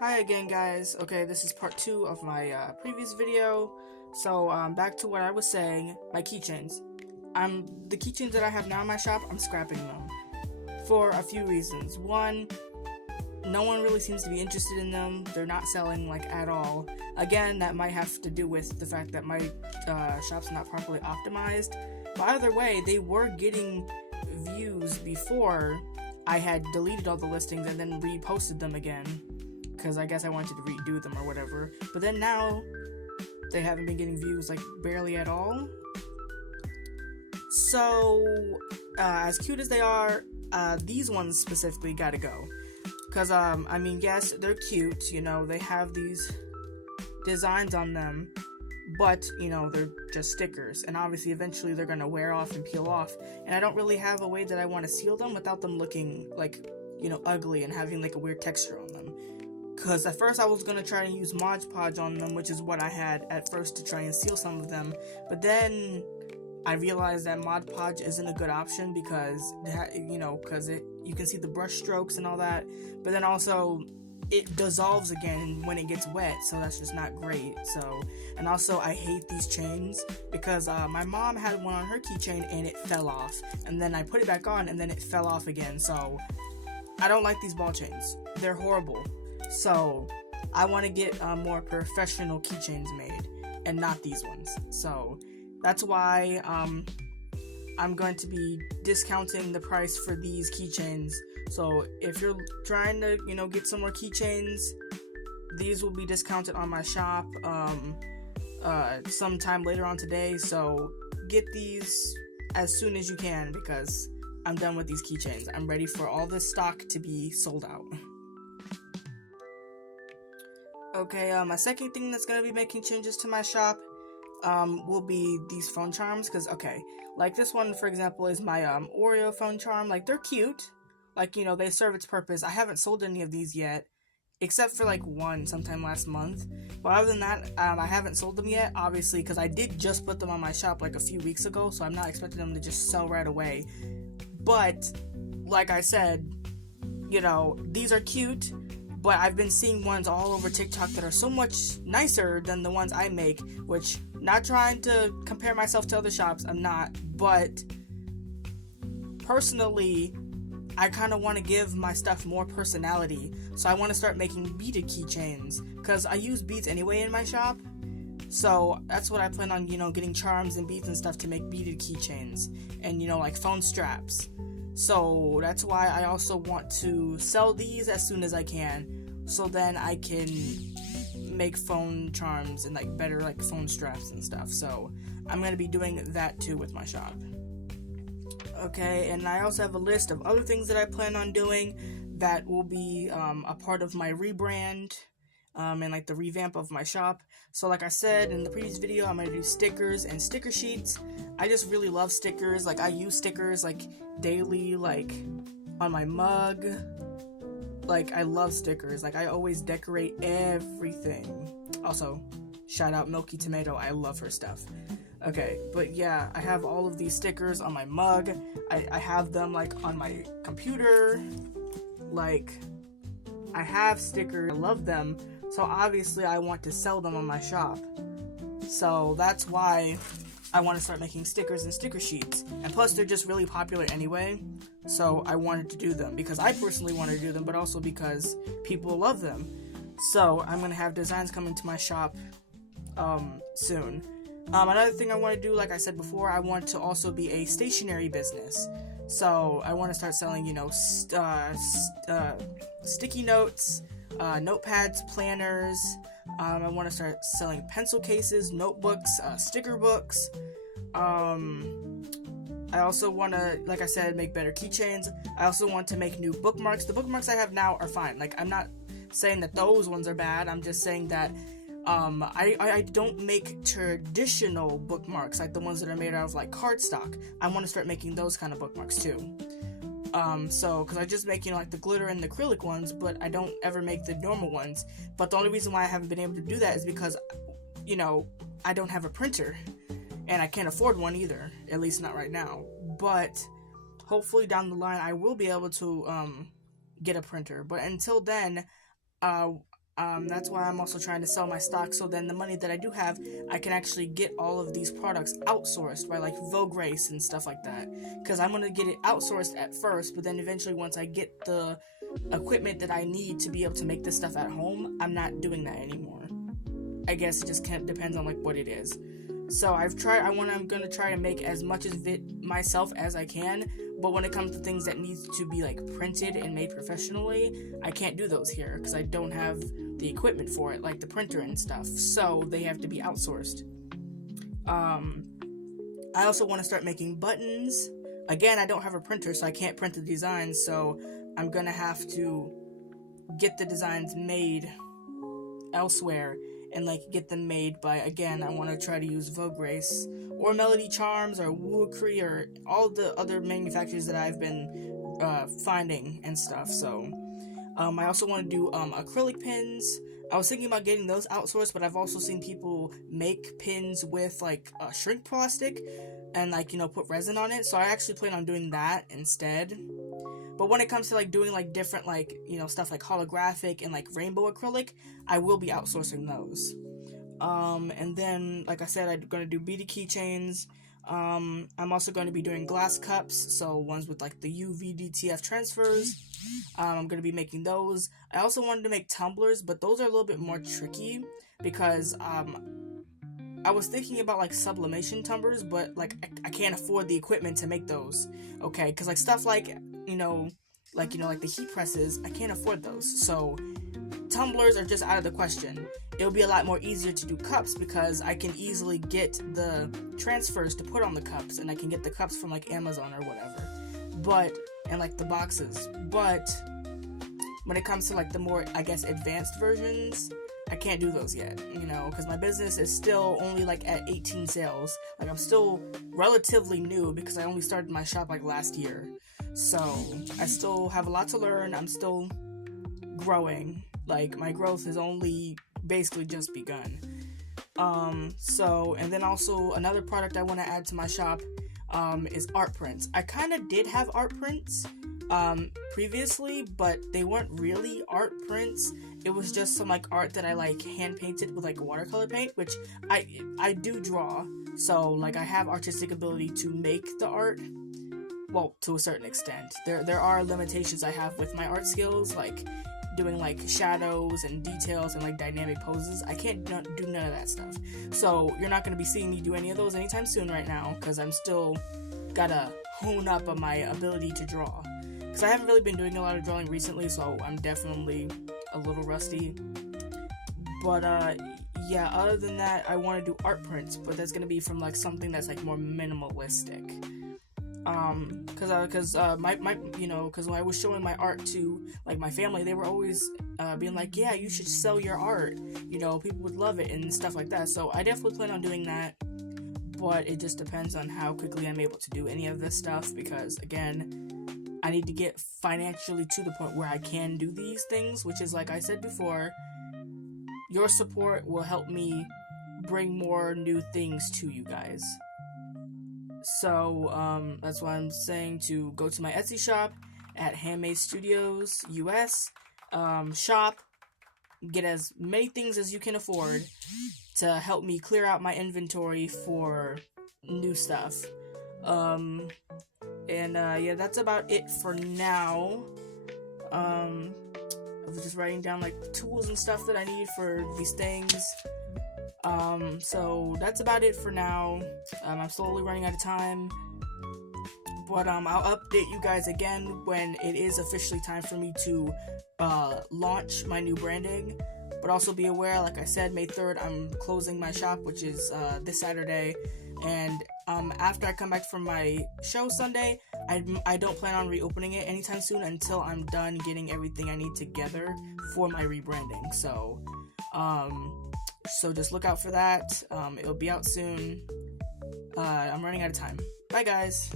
Hi again, guys. Okay, this is part 2 of my previous video. So, back to what I was saying, my keychains. The keychains that I have now in my shop, I'm scrapping them for a few reasons. One, no one really seems to be interested in them. They're not selling, like, at all. Again, that might have to do with the fact that my shop's not properly optimized. But either way, they were getting views before I had deleted all the listings and then reposted them again, because I guess I wanted to redo them or whatever. But then now, they haven't been getting views, like, barely at all. So, as cute as they are, these ones specifically gotta go. Because, I mean, yes, they're cute, you know, they have these designs on them, but, you know, they're just stickers, and obviously eventually they're gonna wear off and peel off, and I don't really have a way that I want to seal them without them looking, like, you know, ugly and having, like, a weird texture on them. Because at first I was going to try to use Mod Podge on them, which is what I had at first to try and seal some of them, but then I realized that Mod Podge isn't a good option because, you know, because you can see the brush strokes and all that, but then also it dissolves again when it gets wet, so that's just not great. So, and also I hate these chains because my mom had one on her keychain and it fell off, and then I put it back on and then it fell off again. So I don't like these ball chains, they're horrible. So I want to get more professional keychains made and not these ones. So that's why I'm going to be discounting the price for these keychains. So if you're trying to, you know, get some more keychains, these will be discounted on my shop sometime later on today. So get these as soon as you can because I'm done with these keychains. I'm ready for all this stock to be sold out. Okay, my second thing that's going to be making changes to my shop will be these phone charms, because, okay, like this one, for example, is my Oreo phone charm. Like, they're cute. Like, you know, they serve its purpose. I haven't sold any of these yet, except for, like, one sometime last month. But other than that, I haven't sold them yet, obviously, because I did just put them on my shop, like, a few weeks ago, so I'm not expecting them to just sell right away. But, like I said, you know, these are cute, but I've been seeing ones all over TikTok that are so much nicer than the ones I make, which, not trying to compare myself to other shops, I'm not, but personally, I kind of want to give my stuff more personality, so I want to start making beaded keychains, because I use beads anyway in my shop, so that's what I plan on, you know, getting charms and beads and stuff to make beaded keychains, and, you know, like phone straps. So that's why I also want to sell these as soon as I can, so then I can make phone charms and like better like phone straps and stuff. So I'm going to be doing that too with my shop. Okay, and I also have a list of other things that I plan on doing that will be a part of my rebrand and like the revamp of my shop. So like I said in the previous video, I'm going to do stickers and sticker sheets. I just really love stickers. Like, I use stickers like daily, like on my mug. Like, I love stickers. Like, I always decorate everything. Also, shout out Milky Tomato, I love her stuff. Okay, but yeah, I have all of these stickers on my mug. I have them like on my computer. Like, I have stickers, I love them, so obviously I want to sell them on my shop. So that's why I want to start making stickers and sticker sheets. And plus, they're just really popular anyway, so I wanted to do them because I personally want to do them, but also because people love them. So I'm going to have designs coming to my shop soon. Another thing I want to do, like I said before, I want to also be a stationery business. So I want to start selling, you know, sticky notes, notepads, planners. I want to start selling pencil cases, notebooks, sticker books. I also want to, like I said, make better keychains. I also want to make new bookmarks. The bookmarks I have now are fine. Like, I'm not saying that those ones are bad. I'm just saying that I don't make traditional bookmarks, like the ones that are made out of, like, cardstock. I want to start making those kind of bookmarks, too. Because I just make, you know, like the glitter and the acrylic ones, but I don't ever make the normal ones. But the only reason why I haven't been able to do that is because, you know, I don't have a printer. And I can't afford one either, at least not right now. But hopefully down the line I will be able to get a printer. But until then, That's why I'm also trying to sell my stock, so then the money that I do have, I can actually get all of these products outsourced by like Vogue Race and stuff like that. Because I'm gonna get it outsourced at first, but then eventually once I get the equipment that I need to be able to make this stuff at home, I'm not doing that anymore. I guess it just depends on like what it is. So I'm gonna try to make as much of it myself as I can, but when it comes to things that need to be like printed and made professionally, I can't do those here because I don't have the equipment for it, like the printer and stuff. So they have to be outsourced. I also want to start making buttons. Again, I don't have a printer, so I can't print the designs, so I'm gonna have to get the designs made elsewhere and like get them made by, again, I want to try to use Vogue Race or Melody Charms or Woocree or all the other manufacturers that I've been finding and stuff. So I also want to do acrylic pins. I was thinking about getting those outsourced, but I've also seen people make pins with like shrink plastic and like, you know, put resin on it. So I actually plan on doing that instead. But when it comes to like doing like different like, you know, stuff like holographic and like rainbow acrylic, I will be outsourcing those. And then, like I said, I'm going to do beaded keychains. I'm also going to be doing glass cups, so ones with like the UV-DTF transfers. I'm going to be making those. I also wanted to make tumblers, but those are a little bit more tricky because I was thinking about like sublimation tumblers, but like I can't afford the equipment to make those. Okay, because like stuff like like the heat presses, I can't afford those. So tumblers are just out of the question. It'll be a lot more easier to do cups because I can easily get the transfers to put on the cups, and I can get the cups from like Amazon or whatever. And like the boxes. But when it comes to like the more, I guess, advanced versions, I can't do those yet, you know, because my business is still only like at 18 sales. Like I'm still relatively new because I only started my shop like last year. So I still have a lot to learn. I'm still growing. Like my growth has only basically just begun. And then also another product I want to add to my shop is art prints. I kind of did have art prints previously, but they weren't really art prints. It was just some like art that I like hand painted with like watercolor paint, which I do draw, so like I have artistic ability to make the art. Well, to a certain extent. There are limitations I have with my art skills, like doing like shadows and details and like dynamic poses. I can't do none of that stuff. So you're not going to be seeing me do any of those anytime soon right now, because I'm still gotta hone up on my ability to draw. Because I haven't really been doing a lot of drawing recently, so I'm definitely a little rusty. But yeah, other than that, I want to do art prints, but that's going to be from like something that's like more minimalistic. Because when I was showing my art to like my family, they were always being like, yeah, you should sell your art, you know, people would love it and stuff like that. So I definitely plan on doing that, but it just depends on how quickly I'm able to do any of this stuff, because again, I need to get financially to the point where I can do these things, which is, like I said before, your support will help me bring more new things to you guys. So, that's why I'm saying to go to my Etsy shop at Handmade Studios US, shop, get as many things as you can afford to help me clear out my inventory for new stuff. Yeah, that's about it for now. I was just writing down like tools and stuff that I need for these things. So that's about it for now. I'm slowly running out of time, but I'll update you guys again when it is officially time for me to launch my new branding. But also be aware, like I said, May 3rd, I'm closing my shop, which is this Saturday. And after I come back from my show Sunday, I don't plan on reopening it anytime soon until I'm done getting everything I need together for my rebranding. So just look out for that. It'll be out soon. I'm running out of time. Bye, guys.